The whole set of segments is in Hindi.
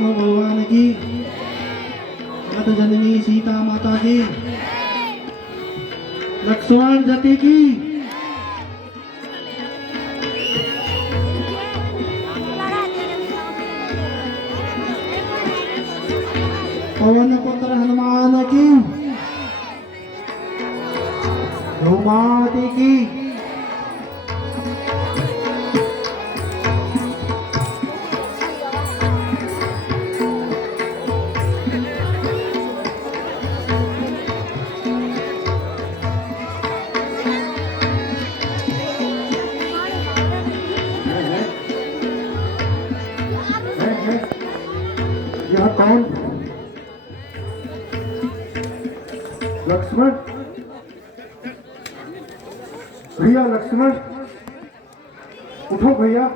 राम भगवान की, जगत जननी सीता माता की, लक्ष्मण जति की। पवन पुत्र हनुमान की, माता की। यह कौन? लक्ष्मण भैया, लक्ष्मण उठो भैया,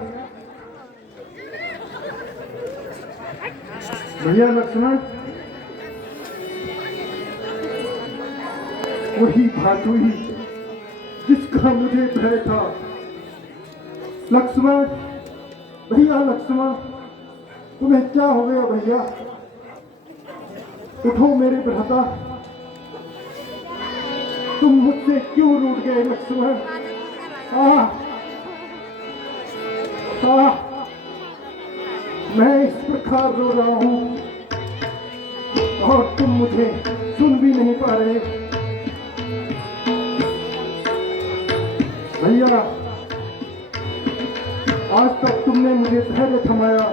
भैया लक्ष्मण। वही भाटुई जिसका मुझे भय था। लक्ष्मण भैया, लक्ष्मण तुम्हें क्या हो गया भैया? उठो मेरे भ्राता, तुम मुझसे क्यों रूठ गए लक्ष्मण? मैं इस प्रकार रो रहा हूं और तुम मुझे सुन भी नहीं पा रहे। भैया, आज तक तुमने मुझे धैर्य थमाया,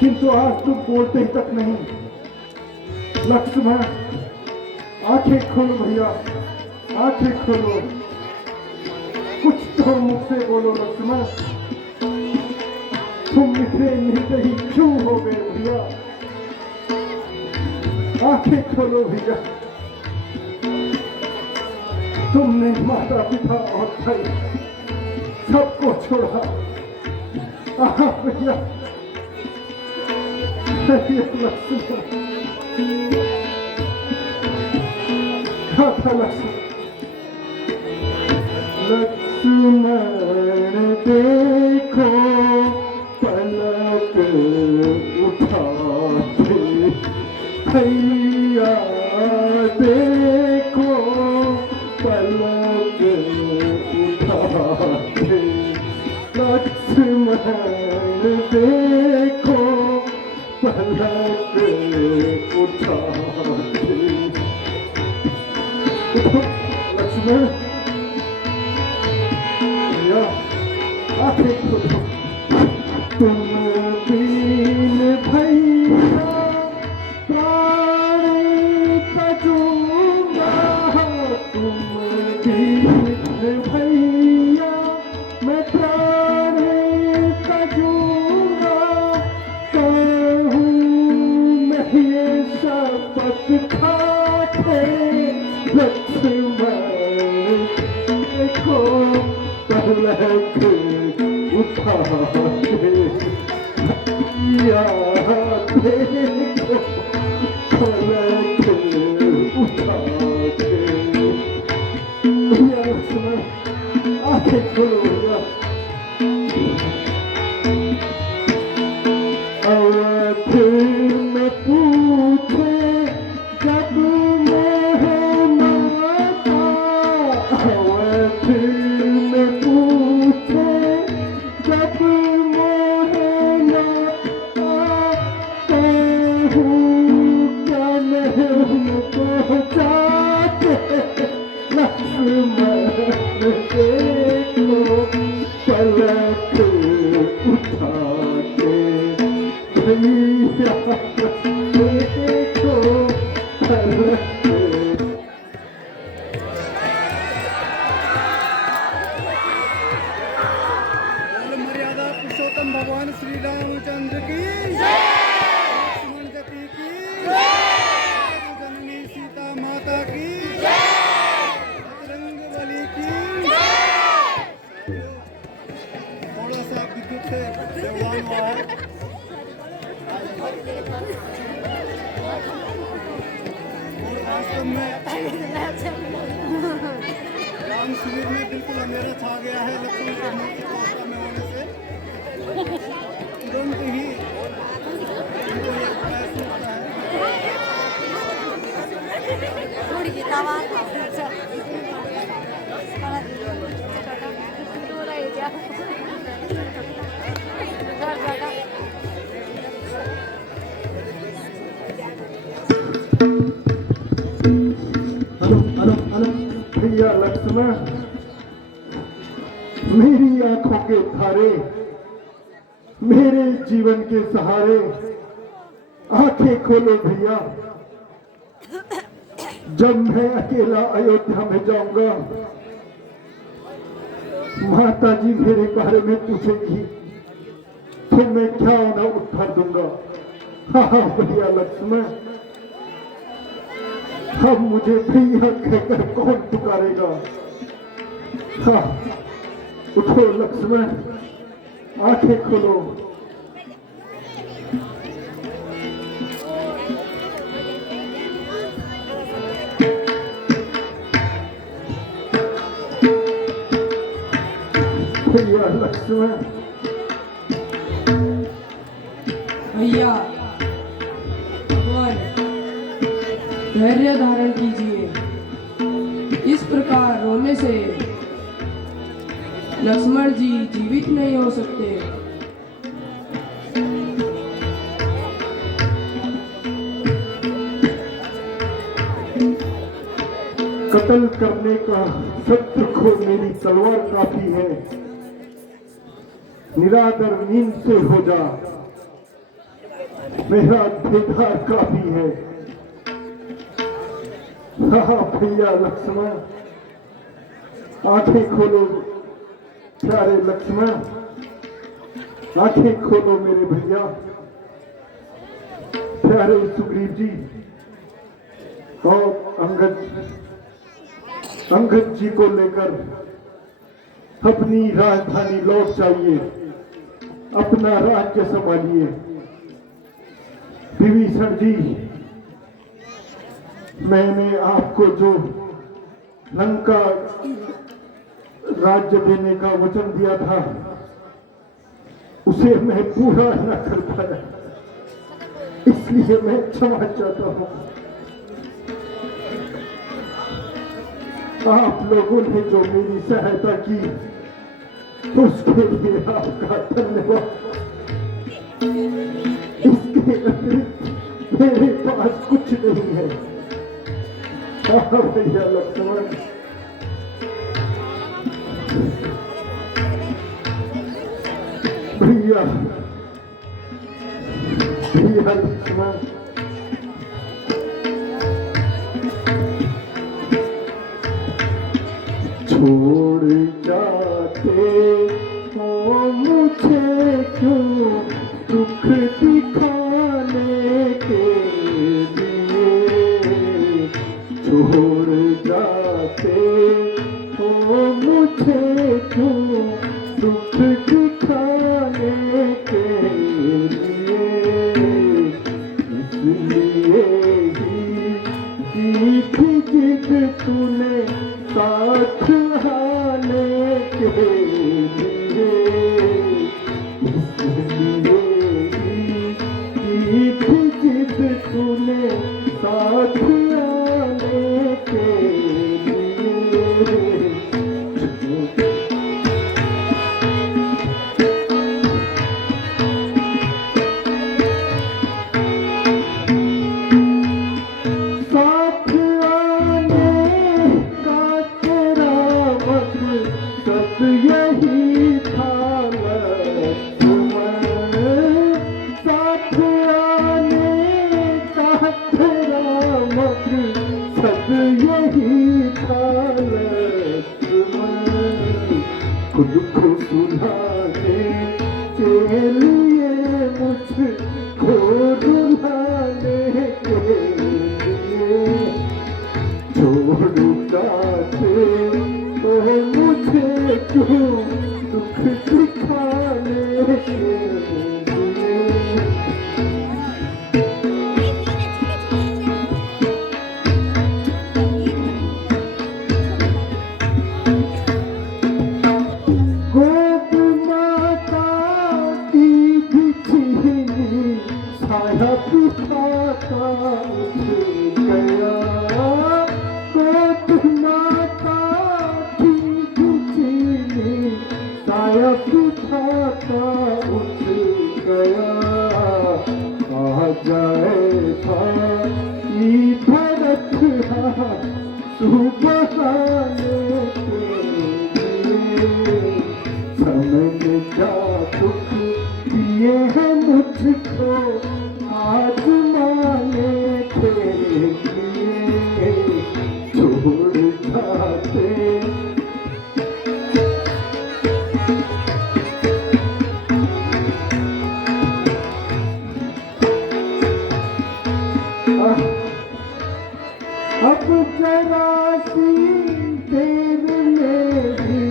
किंतु आज तुम बोलते ही तक नहीं। लक्ष्मण आंखें खोलो भैया, आंखें खोलो, कुछ तो मुझसे बोलो लक्ष्मण। तुम मिठे निर्दयी क्यों हो गए भैया? आंखें खोलो भैया। तुमने माता पिता और भाई सबको छोड़ा। भैया लक्ष्मण, लक्ष्मण देखो पलक उठाते, भैया देखो पलक उठाते, लक्ष्मण देखो पलक उठाते। लक्ष्मण भैया, आंखें खोलो। तुम बिन भैया प्राण तजूंगा, तुम बिन भैया मैं प्राण तजूंगा। कहूँ मैं ये शपथ खाके, लक्ष्मण देखो पलक उठाके, भैया देखो पलक उठाके। भैया लक्ष्मण आंखें खोलो भैया। अवध में पूछे जब मोह माता, अवध में पूछे जब मोह माता, कहूँ क्या नहीं पहुँचाते, लक्ष्मण देखो पलक उठाते, भैया देखो पलक। मर्यादा पुरुषोत्तम भगवान श्री रामचंद्र की, लक्ष्मण जति की, जननी सीता माता की, बजरंग बली की। थोड़ा सा विद्युत से व्यवधान हुआ है। वास्तव में राम शिविर में बिल्कुल अंधेरा छा गया है। लक्ष्मण के मूर्ति को अवस्था में होने से तुरंत ही भैया लक्ष्मण, मेरी आंखों के धारे, मेरे जीवन के सहारे, आंखें खोलो भैया। जब मैं अकेला अयोध्या में जाऊंगा, माता जी मेरे बारे में पूछेगी तो मैं क्या उन्हें उत्तर दूंगा? हाँ भैया लक्ष्मण, अब मुझे भैया कहकर कौन पुकारेगा? हाँ, उठो लक्ष्मण, आंखें खोलो। भैया लक्ष्मण, भैया भगवान धैर्य धारण कीजिए। इस प्रकार रोने से लक्ष्मण जी जीवित नहीं हो सकते। कत्ल करने का शत्रु को मेरी तलवार काफी है। निरादर नींद से हो जा, मेरा बेदार काफी है। हाँ भैया लक्ष्मण, आंखें खोलो प्यारे लक्ष्मण, आंखें खोलो मेरे भैया। प्यारे सुग्रीव जी और अंगद जी को लेकर अपनी राजधानी लौट जाइए, अपना राज्य संभालिए। विभीषण जी, मैंने आपको जो लंका राज्य देने का वचन दिया था, उसे मैं पूरा न कर पाया, इसलिए मैं क्षमा चाहता हूं। आप लोगों ने जो मेरी सहायता की, उसके लिए आपका धन्यवाद। इसके अतिरिक्त मेरे पास कुछ नहीं है। भैया लक्ष्मण, भैया लक्ष्मण, छोड़ जाते हो मुझे क्यों दुख दिखाने के लिए, छोड़ जाते हो मुझे क्यों दुख दिखाने के लिए, इसलिए ही की जिद तूने साथ आने के लिए, इसलिए ही की जिद तूने साथ आने के लिए। साथ आने का तेरा मकसद यही था लक्ष्मण, साथ आने का तेरा मकसद यही था लक्ष्मण, खुद को सुनाने के लिए मुझको रुलाने के लिए, छोड़ जाते तो मुझे क्यों दुख दिखाने के लिए। गोद माता की बिछी छाया पिता का उठ गया, गया आ जाए भाई भरत सुबहाने के लिए समय क्या दुख दिए हैं मुझको आजमाने तेरे लिए छोड़ जाते अब जरा सी देर में भी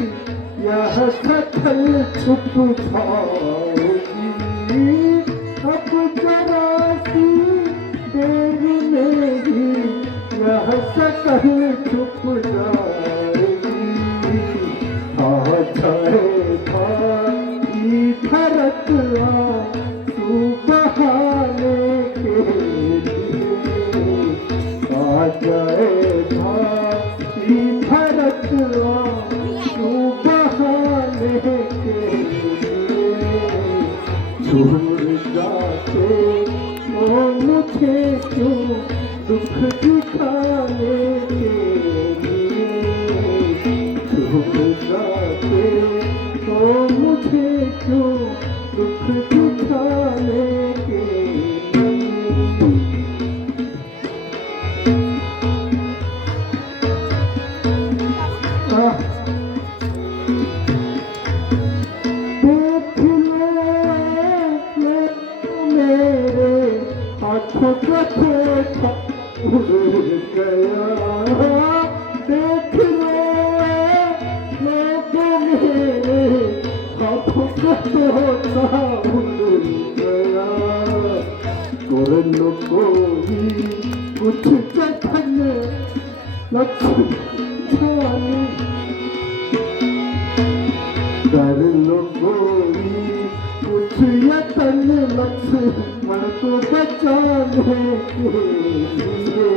यह सकल छुप जाएगी अब जरा सी देर में भी यह सकल छुप जाएगी आ जाए भाई भरत आंसू बहाने के लिए आ जाए भाई भरत आंसू बहाने के लिए छोड़ जाते ओ मुझे क्यों दुख दिखाने के लिए छोड़ जाते ओ मुझे क्यों दुख दिखाने के लिए देख लो मेरे हाथों का थोड़ा उड़ गया देख लो लोगों मेरे हाथों का थोड़ा उड़ गया कर लो कोई कुछ जतन लक्ष्य जाने कर लो कोई कुछ यतन लक्ष्मण को बचाने के लिए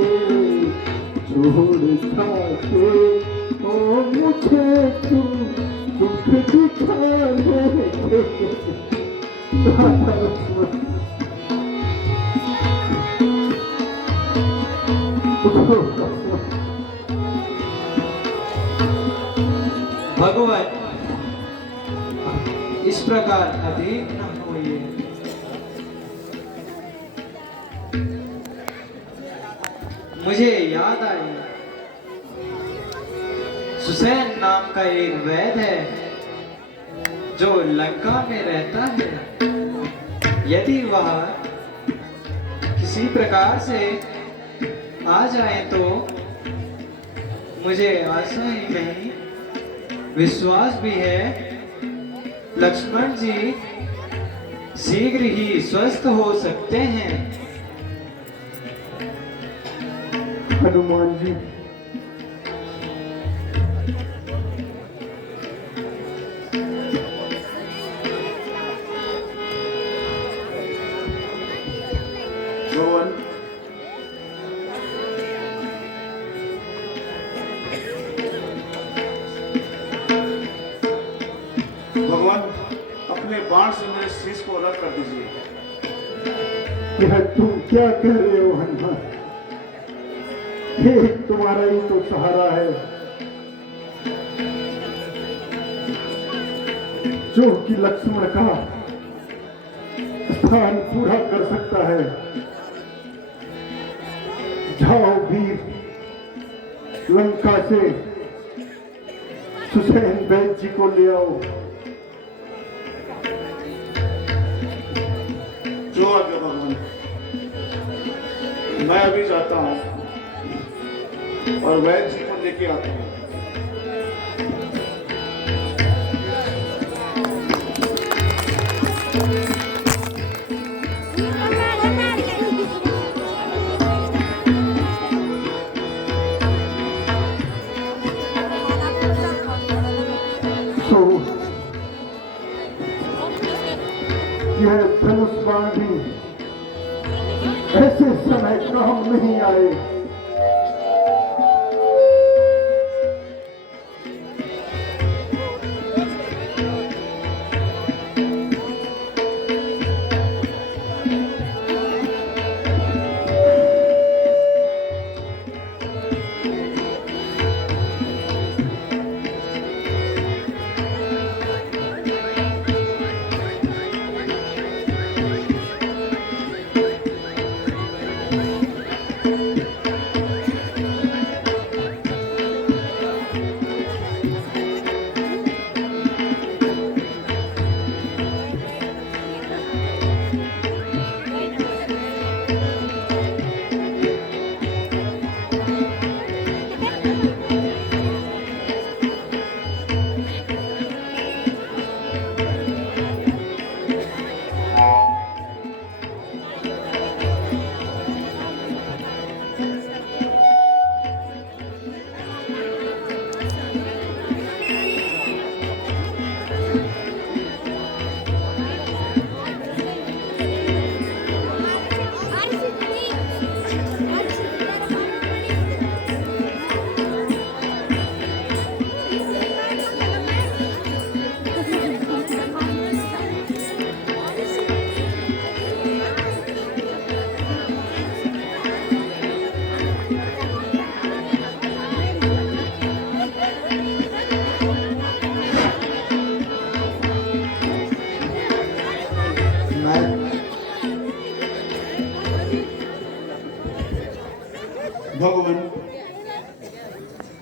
छोड़ जाते ओ मुझे तुम दुख दिखाने के भगवान इस प्रकार अधिक न होइए। मुझे याद आई सुसैन नाम का एक वैद्य है जो लंका में रहता है। यदि वह किसी प्रकार से आ जाए तो मुझे आशा ही नहीं विश्वास भी है लक्ष्मण जी शीघ्र ही स्वस्थ हो सकते हैं। हनुमान जी भगवान भगवान अपने बाण से मेरे शीश को अलग कर दीजिए। यह तुम क्या कह रहे हो हनुमान ये तुम्हारा ही तो सहारा है जो कि लक्ष्मण का स्थान पूरा कर सकता है। जाओ वीर लंका से सुसैन वैद्य जी को ले आओ। जो आज्ञा भगवान, मैं अभी जाता हूँ और वैद्य जी को लेके आता हूँ। तो यह धनुष बाण भी ऐसे समय काम नहीं आए।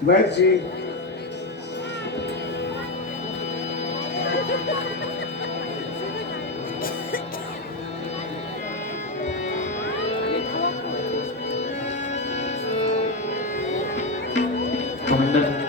वैद्य जी, कमांडर,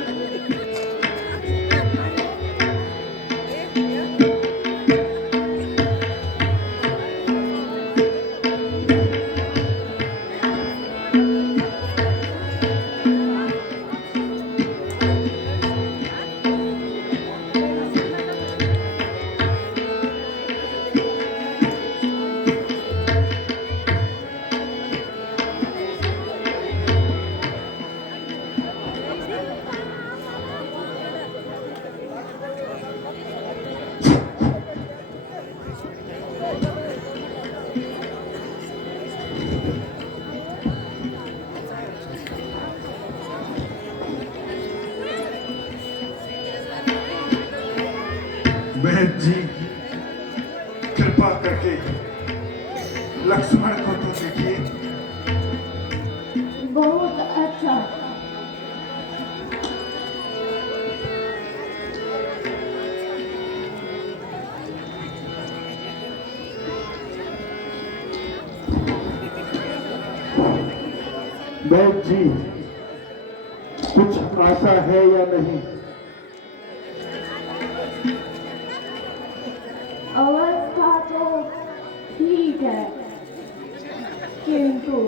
वैद्य जी, कृपा करके लक्ष्मण को तो देखिए। बहुत अच्छा। वैद्य जी, कुछ आशा है या नहीं? अवस्था तो ठीक है, किंतु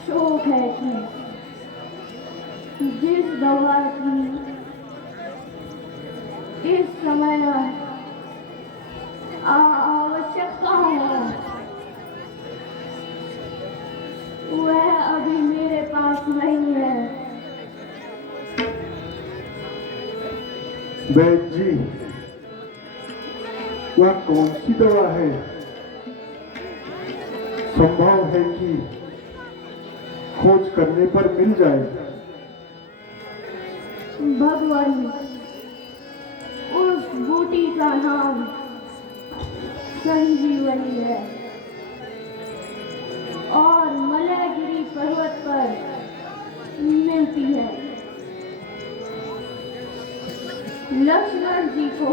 शोक है कि जिस दवा की इस समय आवश्यकता है वह अभी मेरे पास नहीं है। वैद्य जी, वह कौन सी दवा है? संभव है कि खोज करने पर मिल जाए। भगवान, उस बूटी का नाम संजीवनी है और मलयगिरी पर्वत पर मिलती है। लक्ष्मण जी को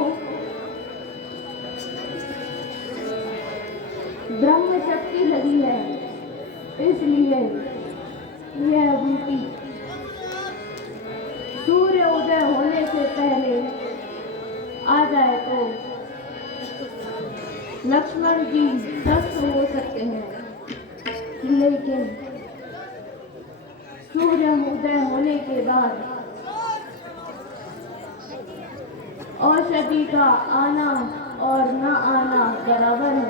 ब्रह्म शक्ति लगी है, इसलिए यह बूटी सूर्य उदय होने से पहले आ जाए तो लक्ष्मण जी स्वस्थ हो सकते हैं, लेकिन सूर्य उदय होने के बाद औषधि का आना और न आना बराबर है।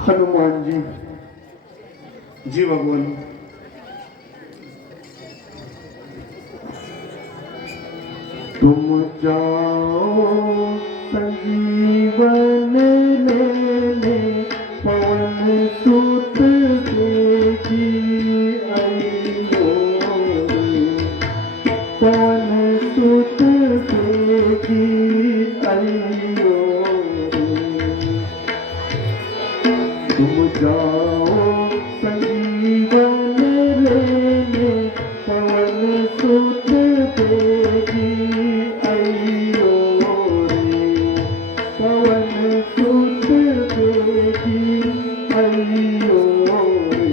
हनुमान जी, जी भगवान, तुम जाओ संजीवन लेने, पवन सुत देगी अइयो रे। पवन सुत देगी अइयो रे। तुम जाओ संजीवन लेने, पवन सुत देगी अइयो रे। पवन सुत देगी अइयो रे।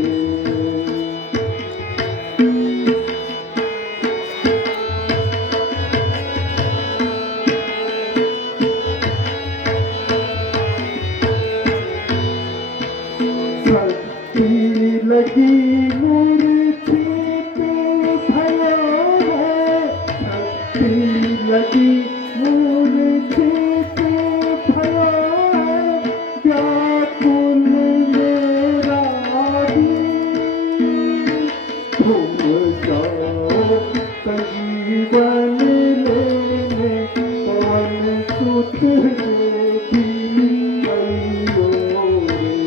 शक्ति लगी मूर्ति पे भयो है। शक्ति लगी मूर्ति पे भयो है। व्याकुल मेरा दीन, तुम जाओ संजीवन लेने, पवन सुत देगी अइयो रे।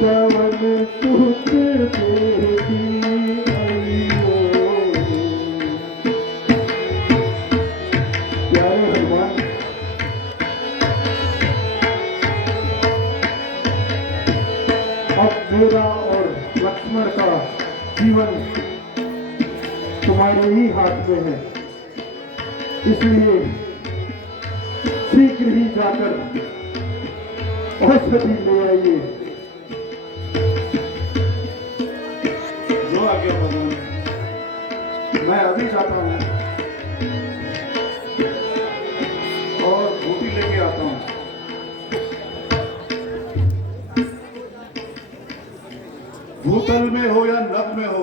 पवन सुत देगी अइयो रे। प्यारे हनुमान, अब मेरा और लक्ष्मण लक्ष्मण का जीवन तुम्हारे ही हाथ में है, इसलिए शीघ्र ही जाकर औषधि ले आइए। जो आज्ञा भगवान, मैं अभी जाता हूँ और बूटी लेके आता हूँ। भूतल में हो या नभ में हो,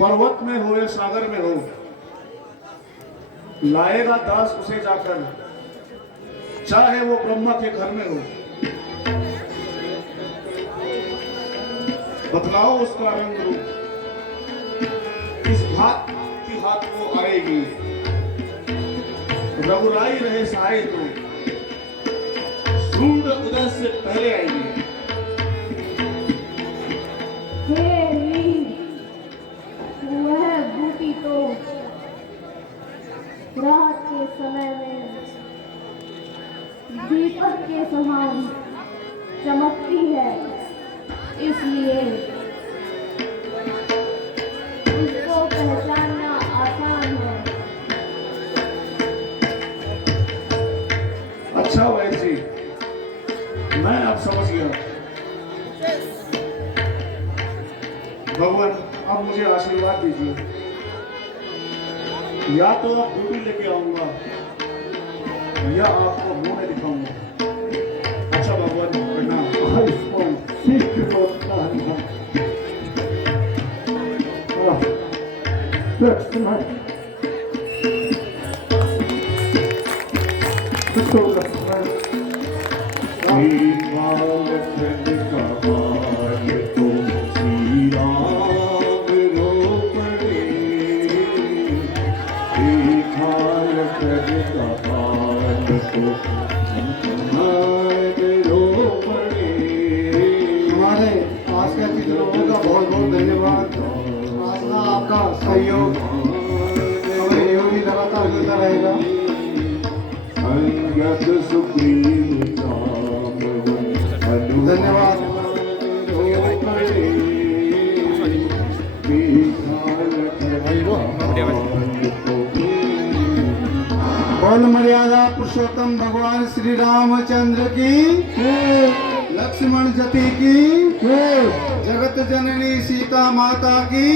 पर्वत में हो या सागर में हो, लाएगा दास उसे जाकर, चाहे वो ब्रह्मा के घर में हो। बतलाओ उसका रंग रूप, किस भात की हाथ वो आएगी। रघुराई रहे सहाय तो सूर्य उदय से पहले आएगी। हे वीर, वह बूटी तो रात के समय में दीपक के समान चमकती है, इसलिए उसको पहचानना आसान है। अच्छा वैद्य जी, मैं अब समझ गया। भगवान अब मुझे आशीर्वाद दीजिए, या तो आप ड्यूटी लेके आऊंगा या आपको मुंह में दिखाऊंगा। अच्छा भगवान, प्रणाम। आयुष्मान शीघ्र लौटना है। लक्ष्मण तो लक्ष्मण हमारे पास के अतिथि लोगों का बहुत बहुत धन्यवाद। आपका सहयोग हमें योग ही लगातार मिलता रहेगा। धन्यवाद। बोल मर्यादा पुरुषोत्तम भगवान श्री रामचंद्र की, लक्ष्मण जति की, जगत जननी सीता माता की।